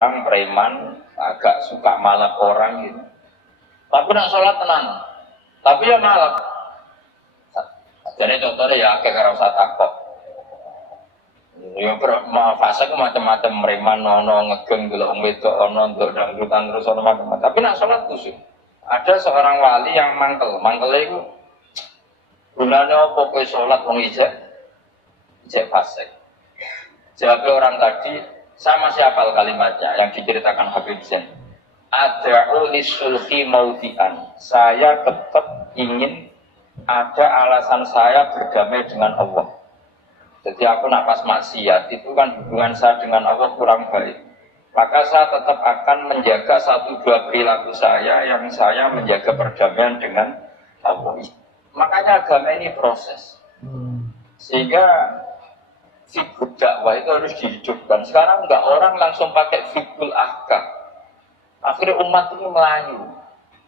orang preman agak suka malak orang gitu. Tapi nak sholat tenang. Tapi ya malak. Jadi contohnya ya kayak usah takut. Ya fase ku macam-macam preman ono ngegeng delok wedok ono ndok dangdutan terus ono macam-macam. Tapi nak sholat khusyuk. Ada seorang wali yang mangkel itu gunanya apa kowe sholat wong ijek fase. Jawab orang tadi, sama siapa kalimatnya yang diceritakan Habib Zain. Ad'u lisulhi maudian. Saya tetap ingin ada alasan saya berdamai dengan Allah. Jadi aku nak pas maksiat itu kan hubungan saya dengan Allah kurang baik. Maka saya tetap akan menjaga satu dua perilaku saya yang saya menjaga perdamaian dengan Allah. Makanya agama ini proses. Sehingga fikih dakwah itu harus dihidupkan. Sekarang enggak orang langsung pakai fikul ahkam. Akhirnya umat ini melayu.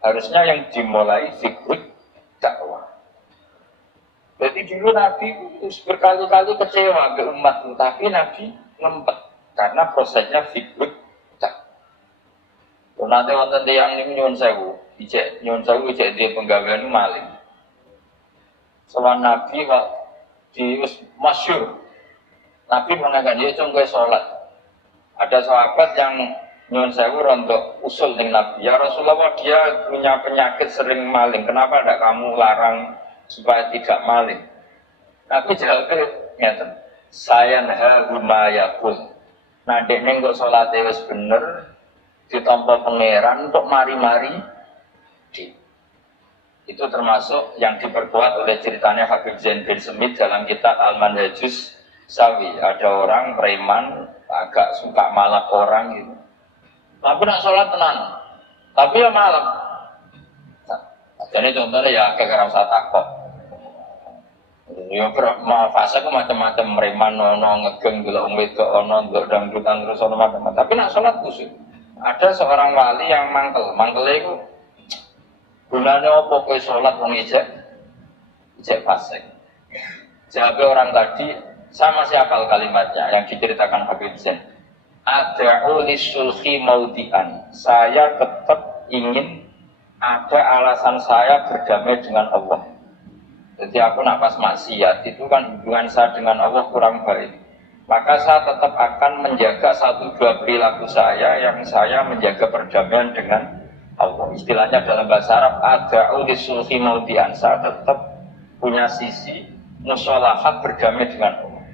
Harusnya yang dimulai fikih dakwah. Jadi dulu Nabi berkali-kali kecewa ke umat itu, tapi Nabi ngempet karena prosesnya fikih dakwah. Nanti wonten tiyang niku nyuwun sewu, ijek dia penggawean maling. Soal Nabi kok di masyhur. Nabi mengatakan dia cungke sholat. Ada sahabat yang nyuwun sewu rontok usul dengan Nabi. Ya Rasulullah, dia punya penyakit sering maling. Kenapa tidak kamu larang supaya tidak maling? Nabi jawabnya ngeten. Saya nahahu ma yakul. Nah dek nengok sholat wis bener ditampa pangeran untuk mari-mari di. Itu termasuk yang diperkuat oleh ceritanya Habib Zain bin Semit dalam kitab Al-Manhajus Sawi. Ada orang preman agak suka malak orang gitu. Tapi nak sholat tenang. Tapi ya malak. Jadi contohnya ya kayak usah takut. Ya fase ku macam-macam preman ono ngegeng delok wedok ono ndok dangdutan terus ono macam-macam. Tapi nak sholat khusyuk. Ada seorang wali yang mangkel itu gunanya apa kowe sholat wong ijek fase. Jawab orang tadi, sama siapa kalimatnya yang diceritakan Habib Zain. Ad'u lisulhi maudian. Saya tetap ingin ada alasan saya berdamai dengan Allah. Jadi aku nak pas maksiat itu kan hubungan saya dengan Allah kurang baik. Maka saya tetap akan menjaga satu dua perilaku saya yang saya menjaga perdamaian dengan Allah. Istilahnya dalam bahasa Arab ad'u lisulhi maudian. Saya tetap punya sisi musyalahat berdamai dengan Allah.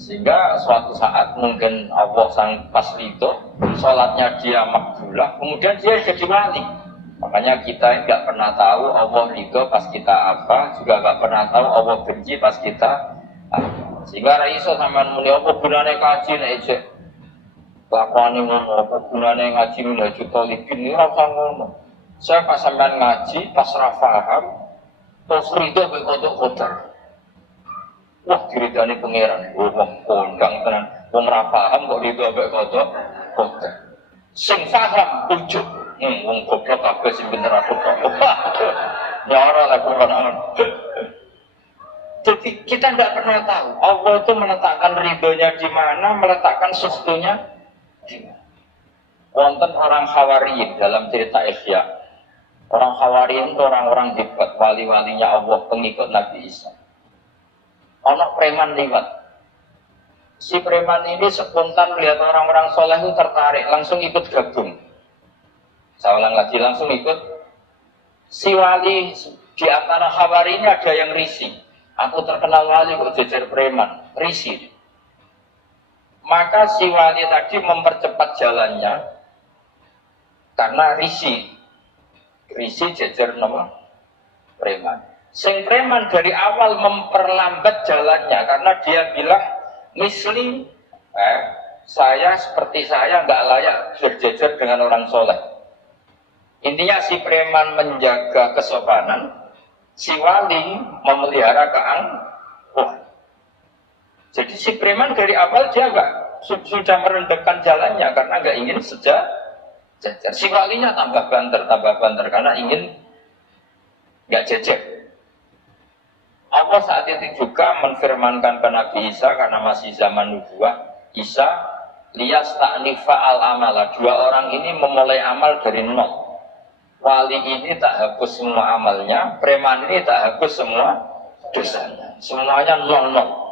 Sehingga suatu saat mungkin Allah sang pas itu sholatnya dia makbulah, kemudian dia jadi wali. Makanya kita nggak pernah tahu Allah ridho pas kita apa, juga nggak pernah tahu Allah benci pas kita apa. Sehingga raiso sampean muni apa gunane kaji nek ijek lakone ngono, apa gunane ngaji menuju talibin ini ora ngono. Saya pas sampean ngaji pas ra paham terus ridho mek kodok-kodok. Wah diridani pangeran, wong kondang tenan, wong ra paham kok ridho mek kodok. Sing paham ujug, wong goblok kabeh sing bener aku kok. Nyara lah Quran. Jadi kita tidak pernah tahu Allah itu meletakkan ridhonya di mana, meletakkan sustunya di mana. Wonten orang Hawariyin dalam cerita Ihya. Orang Hawariyin itu orang-orang hebat, wali-walinya Allah, pengikut Nabi Isa. Ono preman lewat. Si preman ini spontan melihat orang-orang soleh itu tertarik, langsung ikut gabung. Saya ulang lagi, langsung ikut. Si wali di antara Hawari ini ada yang risih. Aku terkenal wali kok jejer preman, risih. Maka si wali tadi mempercepat jalannya karena risih jejer nama preman. Sing preman dari awal memperlambat jalannya karena dia bilang misli saya seperti saya nggak layak berjejer dengan orang soleh. Intinya si preman menjaga kesopanan, si wali memelihara keangkuhan. Jadi si preman dari awal dia nggak sudah merendahkan jalannya karena nggak ingin sejajar. Si walinya tambah banter karena ingin nggak jejer. Allah saat itu juga menfirmankan ke Nabi Isa karena masih zaman nubuah, Isa Liyas ta'nifa al-amala. Dua orang ini memulai amal dari nol. Wali ini tak hapus semua amalnya, preman ini tak hapus semua dosanya. Semuanya nol-nol.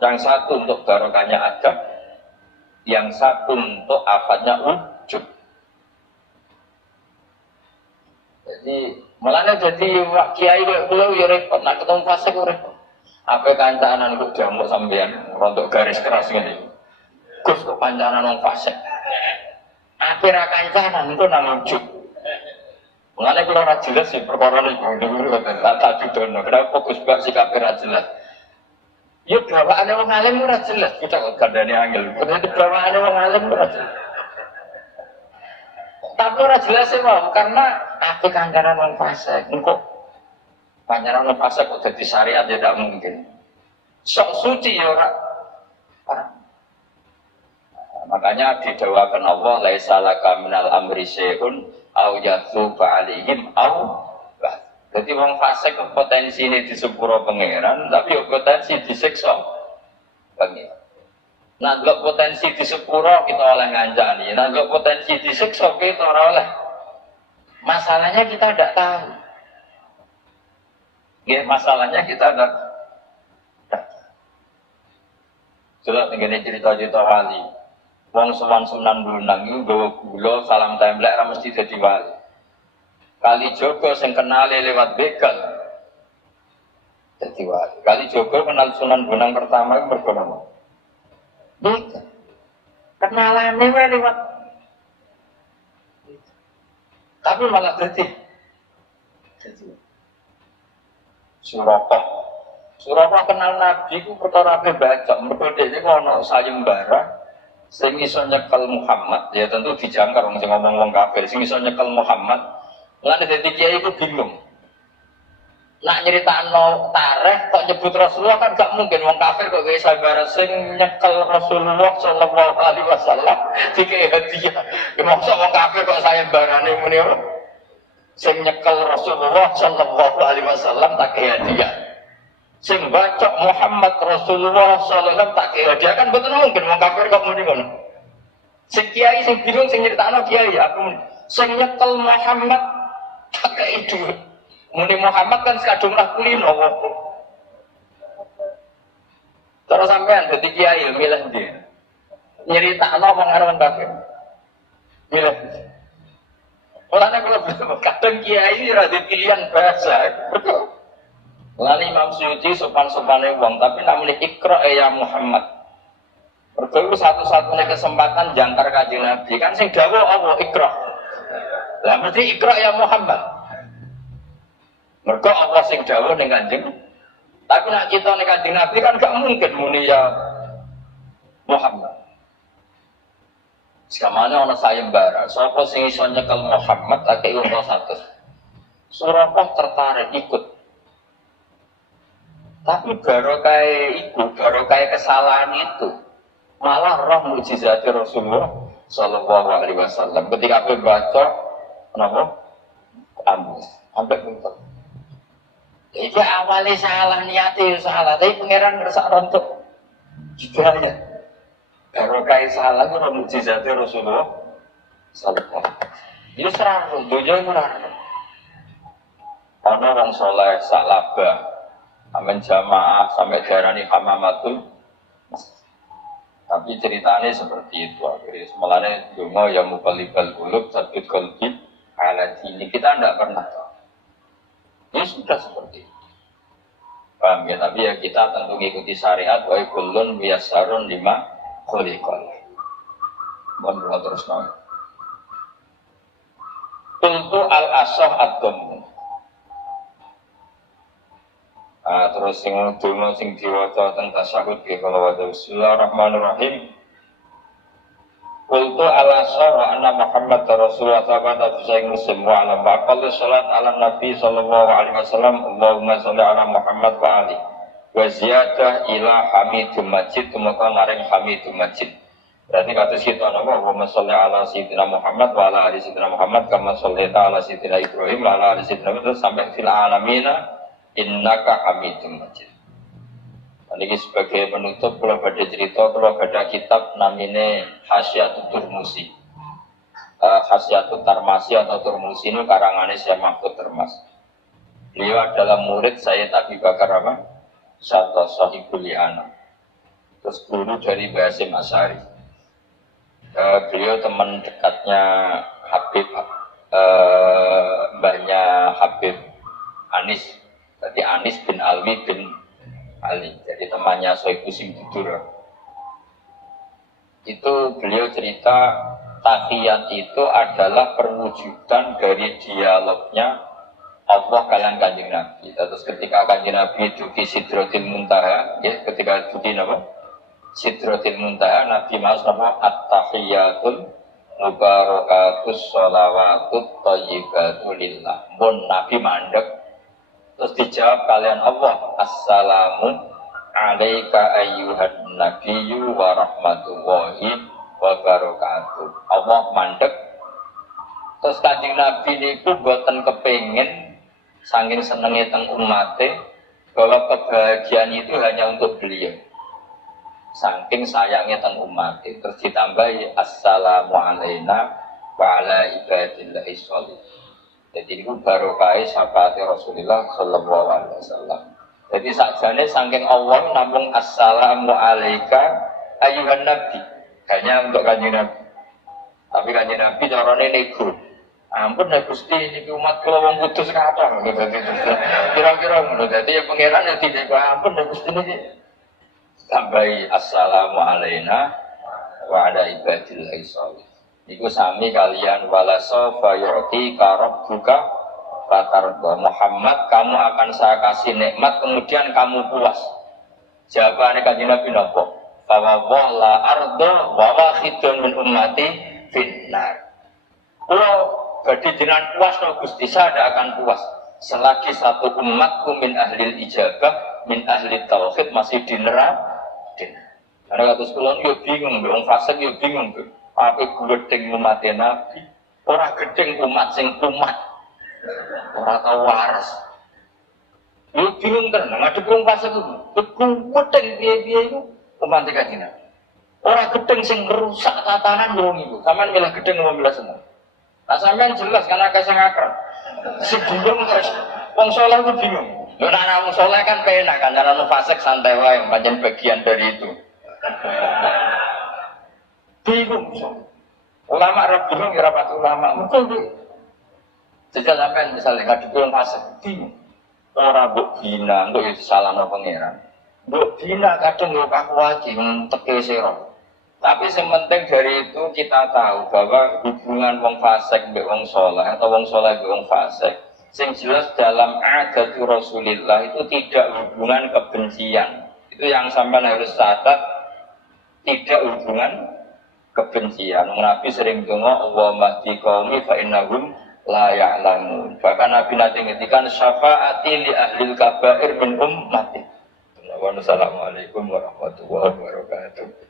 Yang satu untuk barokahnya adab, yang satu untuk afatnya ujub. Jadi malah jadi kiai kulo yo repot, nak ketemu fasik yo repot. Apa kancanan kok jamu sampean rontok garis keras ngene. Gus kok kancanan wong fasik. Apa ra kancanan itu nang ujub. Mulane kula ora jelas sih perkara niku tak dudono. Kenapa fokus bab sikap ora jelas? Ya bawaane wong alim ora jelas, kita kok gandane angel. Berarti bawaane wong alim ora jelas. Tapi ora jelas sih mau karena apa kancanan wong fasik. Engko kancanan wong fasik kok dadi syariat ya tidak mungkin. Sok suci ya ora. Makanya didawakan Allah laisa laka minal amri syai'un au yatuba alaihim au bah. Jadi wong fasik potensi ini disepuro pangeran, tapi yo potensi disiksa pangeran. Nah, kalau potensi disepuro kita oleh ngancani, nah kalau potensi disiksa kita ora oleh. Masalahnya kita tidak tahu. Ya, masalahnya kita tidak. Coba begini cerita-cerita wali. Wong sowan Sunan Bonang itu gawa gula salam templek ra mesti dadi wali. Kali Joko sing kenale lewat begal dadi wali. Kali Joko kenal Sunan Bonang pertama itu mergo napa? Begal. Kenalane wae lewat. Tapi malah dadi Suraka kenal Nabi ku perkara ape baca, mergo dhekne ono sayembara sing iso nyekel Muhammad, ya tentu dijangkar wong sing ngomong wong kafir, sing iso nyekel Muhammad. Lan dadi kiai iku bingung. Nak nyeritakno tarikh kok nyebut Rasulullah kan gak mungkin wong kafir kok gawe sayembara sing nyekel Rasulullah sallallahu alaihi wasallam dikei hadiah. Ya mosok wong kafir kok sayembarane muni sing nyekel Rasulullah sallallahu alaihi wasallam tak kei hadiah. Sing baca Muhammad Rasulullah sallallahu alaihi wasallam tak kira dia kan betul mungkin wong kafir kok muni ngono. Sing kiai sing bingung sing nyritakno kiai aku sing nyekel Muhammad tak kei dhuwit. Muni Muhammad kan kadung lah kulino. Terus sampean dadi kiai milih ndi? Nyritakno wong arep kafir. Milih. Mulane kula kadang kiai ora di pilihan bahasa. Lali Imam Suyuti sopan-sopane wong, tapi namun ikra ya Muhammad. Mergo satu-satunya kesempatan jangkar Kanjeng Nabi kan sing dawuh Allah ikra. Lah mesti ikra ya Muhammad. Mergo Allah sing dawuh ning Kanjeng. Tapi nek kita ning Kanjeng Nabi kan gak mungkin muni ya Muhammad. Sekamane ana sayembara, sapa sing iso nyekel Muhammad akeh umur 100. Suraka tertarik ikut. Tapi barokah itu, barokah kesalahan itu malah roh mukjizat Rasulullah sallallahu alaihi wasallam. Ketika aku baca kenapa? Sampai bentuk. Itu awalnya salah niatnya salah, tapi pangeran ngerasa rontok hidayah. Barokah salah itu roh mukjizat Rasulullah sallallahu alaihi wasallam. Ini serang, dunia itu serang. Karena orang soleh salabah amin jamaah sampai darani hamamatul. Tapi ceritanya seperti itu akhirnya semalanya dungo ya mubalibal qulub sabit qalbi ala dini kita tidak pernah tahu. Ya sudah seperti itu. Paham ya? Tapi ya kita tentu mengikuti syariat wa kullun biyasarun lima khuliqal. Mohon terus nol. Tentu al-asah ad-dhamm. Terus sing donga sing diwaca teng tasyahud ge kala waca bismillahirrahmanirrahim. Qultu ala sara anna Muhammad Rasulullah sabata fi muslim wa ala baqal salat ala nabi sallallahu alaihi wasallam Allahumma shalli ala Muhammad wa ali wa ziyadah ila hamidum majid tumeka maring hamidum majid. Berarti kata kita nama Allahumma shalli ala sayyidina Muhammad wa ala ali sayyidina Muhammad kama shallaita ala sayyidina Ibrahim wa ala ali sayyidina Ibrahim sampai fil alamina innaka hamidum majid. Ini sebagai penutup, kalau pada cerita, kalau pada kitab namanya Hasyiatut Turmusi. Hasyiatut Tarmasi atau Turmusi ini karangannya Syekh Mahfud Termas. Beliau adalah murid saya Abi Bakar apa? Syato Sohibul Li'ana. Terus guru dari Basim Asyari. Beliau teman dekatnya Habib, mbahnya Habib Anis. Jadi Anis bin Alwi bin Ali, jadi temannya Sohibu Simbudur. Itu beliau cerita tahiyat itu adalah perwujudan dari dialognya Allah kalian Kanjeng Nabi. Terus ketika Kanjeng Nabi duki Sidratil Muntaha, ya, ketika duki apa? Sidratil Muntaha, Nabi Mas nama at-tahiyatul mubarakatus sholawatut thayyibatul lillah. Mun Nabi mandek. Terus dijawab kalian Allah, assalamu alaika ayyuhan nabiyyu wa rahmatullahi wa barakatuh. Allah mandek. Terus Kanjeng Nabi niku boten kepengin saking senenge teng umate bahwa kebahagiaan itu hanya untuk beliau. Saking sayangnya teng umate, terus ditambahi assalamu alaina wa ala ibadillahi sholihin. Jadi itu barokah syafaat Rasulullah Sallallahu Alaihi Wasallam. Jadi sakjane saking Allah namung assalamu alaika ayyuhan nabi, hanya untuk Kanjeng Nabi. Tapi Kanjeng Nabi carane nego. Ampun nek Gusti niki umat kula wong kudus kathah gitu. Kira-kira ngono. Dadi ya pangeran ya tidak ampun nek Gusti niki tambahi assalamu alaina wa ala ibadillahi sholihin. Iku sami kalian walasofa yu'ti karabbuka fatarda. Muhammad, kamu akan saya kasih nikmat kemudian kamu puas. Jawabannya Kanjeng Nabi napa? Fa walla arda wa wahidun min ummati finnar. Kalau badhe jenengan puas no Gusti, saya tidak akan puas selagi satu umatku min ahlil ijabah, min ahli tauhid masih di neraka. Karena kata sekolah yo bingung, wong fasik yo bingung. Apa gedeng umat Nabi, orang gedeng umat sing umat, orang tahu waras. Lu bingung kan? Ngadep wong fase itu, gedeng biaya itu umat Kanjeng Nabi. Orang gedeng sing merusak tatanan wong itu, sampean milih gedeng mau milih semua. Nah sampean jelas karena kasih ngakar. Si bingung terus, wong soleh itu bingung. Lu anak wong soleh kan penak kan, karena wong fasik santai wae, macam bagian dari itu. Bingung so. Ulama ora bingung ya rapat ulama. Mungkin jika sampai misalnya ngadepi wong fasik, bingung. Ora mbok bina, mbok disalahno pangeran. Mbok bina kadang yo kaku wae teke sira. Tapi yang penting dari itu kita tahu bahwa hubungan wong fasik mbek wong saleh atau wong saleh mbek wong fasik, sing jelas dalam adat Rasulullah itu tidak hubungan kebencian. Itu yang sampean harus catat, tidak hubungan kebencian. Nabi sering dengar Allahumma hdi qaumi fa innahum la ya'lamun. Bahkan Nabi nanti ngetikan syafaati li ahlil kabair min ummati. Wassalamualaikum warahmatullahi wabarakatuh.